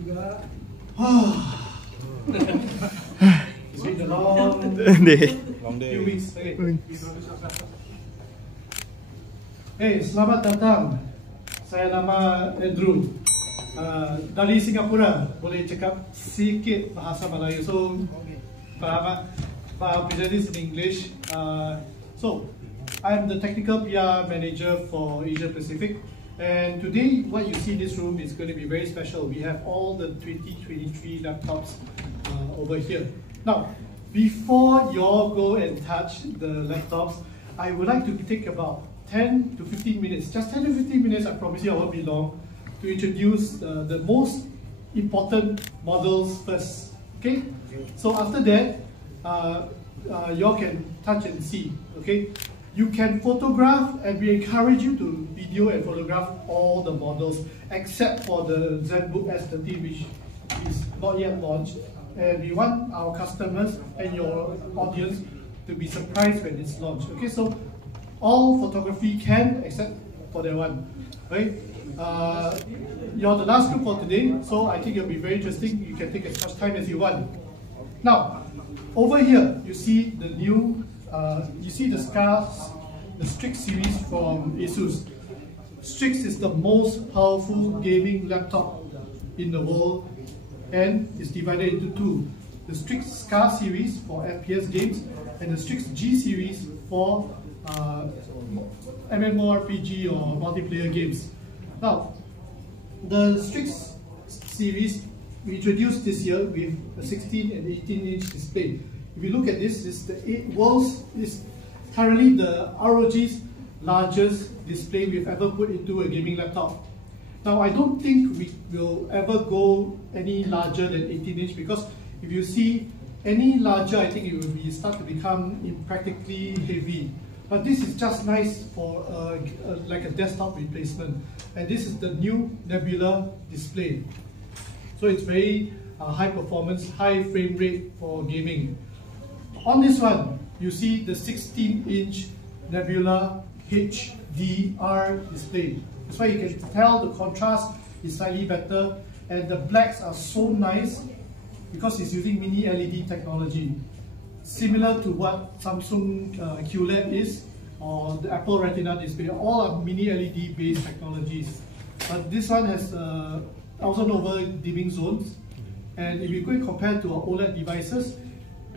It's been a long day. Few weeks. Hey, selamat datang. Saya nama Andrew. Dari Singapura. Boleh cakap sikit bahasa Melayu. So, I'll present this in English. So, I'm the technical PR manager for Asia Pacific. And today, what you see in this room is going to be very special. We have all the 2023 laptops over here. Now, before you all go and touch the laptops, I would like to take about 10 to 15 minutes, just 10 to 15 minutes, I promise you I won't be long, to introduce the most important models first. Okay? So after that, you all can touch and see. Okay? You can photograph, and we encourage you to video and photograph all the models except for the ZBook S30, which is not yet launched. And we want our customers and your audience to be surprised when it's launched. Okay, so all photography can except for that one. Right? You're the last group for today, so I think it'll be very interesting. You can take as much time as you want. Now, over here, you see the new. You see the Strix series from ASUS. Strix is the most powerful gaming laptop in the world, and it's divided into two. The Strix Scar series for FPS games, and the Strix G series for MMORPG or multiplayer games. Now, the Strix series we introduced this year with a 16 and 18-inch display. If you look at this, is currently the ROG's largest display we've ever put into a gaming laptop. Now, I don't think we will ever go any larger than 18-inch, because if you see any larger, I think it will start to become impractically heavy. But this is just nice for like a desktop replacement. And this is the new Nebula display. So it's very high performance, high frame rate for gaming. On this one, you see the 16-inch Nebula HDR display. That's why you can tell the contrast is slightly better, and the blacks are so nice because it's using mini LED technology, similar to what Samsung QLED is, or the Apple Retina display. All are mini LED based technologies. But this one has 1000 over dimming zones, and if you go and compare to our OLED devices,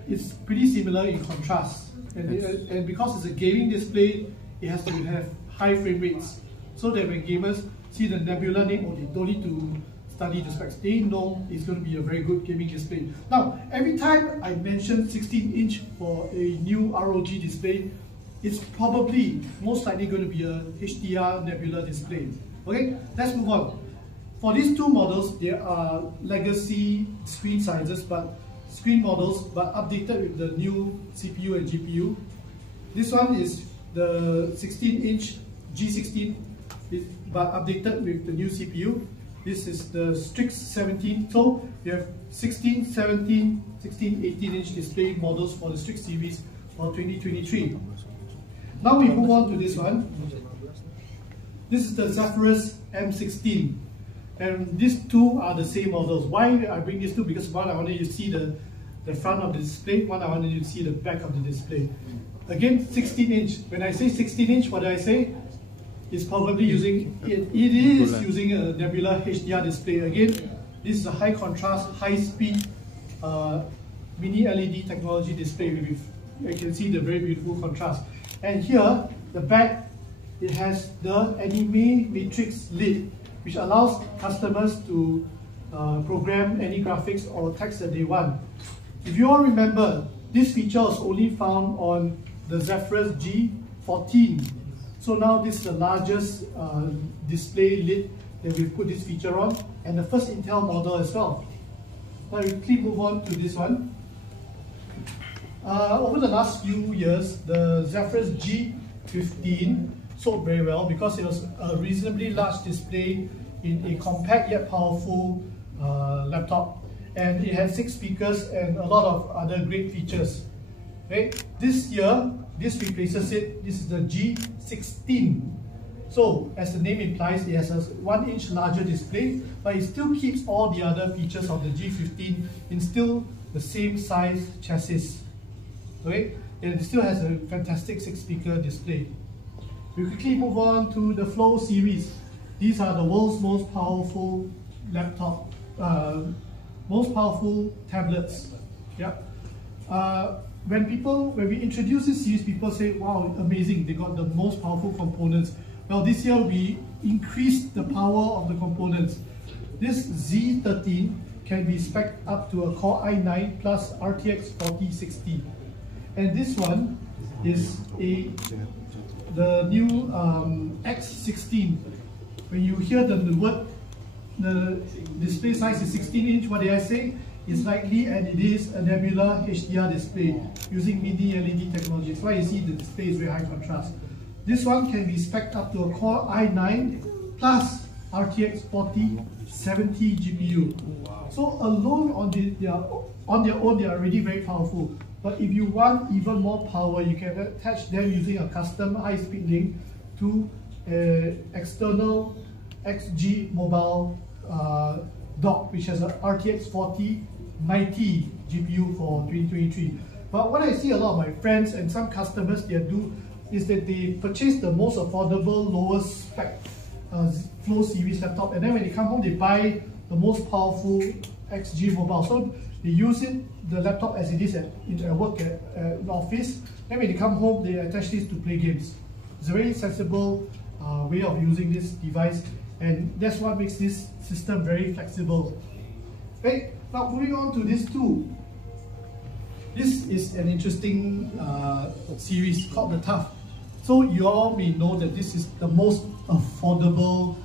it's pretty similar in contrast, and because it's a gaming display, it has to have high frame rates, so that when gamers see the Nebula name, they don't need to study the specs. They know it's going to be a very good gaming display. Now, every time I mention 16-inch for a new ROG display, it's probably most likely going to be a HDR Nebula display. Okay, let's move on. For these two models, there are legacy screen sizes, but updated with the new CPU and GPU. This one is the 16-inch G16, but updated with the new CPU. This is the Strix 17. So we have 16, 17, 16, 18-inch display models for the Strix series for 2023. Now we move on to this one. This is the Zephyrus M16. And these two are the same models. Why I bring these two? Because one, I wanted you to see the front of the display, one I wanted you to see the back of the display. Again, 16-inch. When I say 16-inch, what do I say? It's probably using, it is using a Nebula HDR display. Again, this is a high contrast, high speed mini LED technology display. You can see the very beautiful contrast. And here, the back, it has the anime matrix lid, which allows customers to program any graphics or text that they want. If you all remember, this feature was only found on the Zephyrus G14. So now this is the largest display lid that we've put this feature on, and the first Intel model as well. Now we quickly move on to this one. Over the last few years, the Zephyrus G15 sold very well because it was a reasonably large display in a compact yet powerful laptop, and it had 6 speakers and a lot of other great features. Okay? This year, this replaces it. This is the G16. So, as the name implies, it has a 1-inch larger display, but it still keeps all the other features of the G15 in still the same size chassis. Okay? And it still has a fantastic 6-speaker display. We quickly move on to the Flow series. These are the world's most powerful laptop, most powerful tablets. Yeah. When we introduce this series, people say, wow, amazing, they got the most powerful components. Well, this year we increased the power of the components. This Z13 can be spec'd up to a Core i9 plus RTX 4060. And this one is the new X16. When you hear the word, the display size is 16-inch, what did I say? It's likely, and it is, a Nebula HDR display using mini LED technology. That's why you see the display is very high contrast. This one can be spec'd up to a Core i9 plus RTX 4070 GPU. So alone on their own, they are already very powerful. But if you want even more power, you can attach them using a custom high-speed link to an external XG mobile dock, which has a RTX 4090 GPU for 2023. But what I see a lot of my friends and some customers they do is that they purchase the most affordable, lowest spec Flow series laptop, and then when they come home, they buy the most powerful XG mobile. So they use the laptop as it is at work at office. Then when they come home, they attach this to play games. It's a very sensible way of using this device, and that's what makes this system very flexible. Okay, now moving on to this tool. This is an interesting series called the TUF. So you all may know that this is the most affordable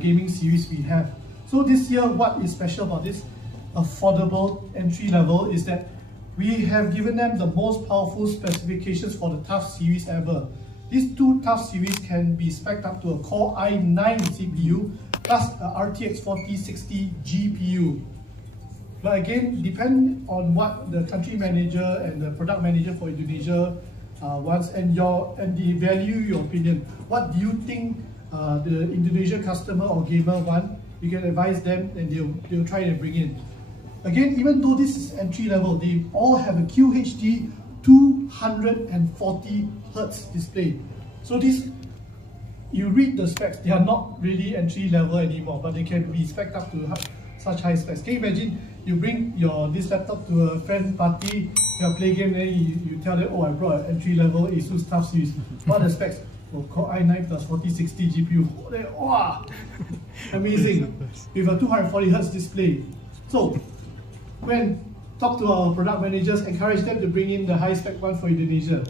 gaming series we have. So this year, what is special about this affordable entry level is that we have given them the most powerful specifications for the TUF series ever. These two TUF series can be spec'd up to a Core i9 CPU plus a RTX 4060 GPU. But again, depend on what the country manager and the product manager for Indonesia wants, and they value your opinion. What do you think the Indonesia customer or gamer want? You can advise them, and they'll try and bring in. Again, even though this is entry level, they all have a QHD 240 Hz display. So these, you read the specs, they are not really entry level anymore, but they can be spec'd up to such high specs. Can you imagine you bring this laptop to a friend party, you play game, then you tell them, oh, I brought an entry level ASUS TUF series. What are the specs? Oh, Core i9 plus 4060 GPU. Wow, amazing. With a 240 Hz display. So, when talk to our product managers, encourage them to bring in the high spec one for Indonesia.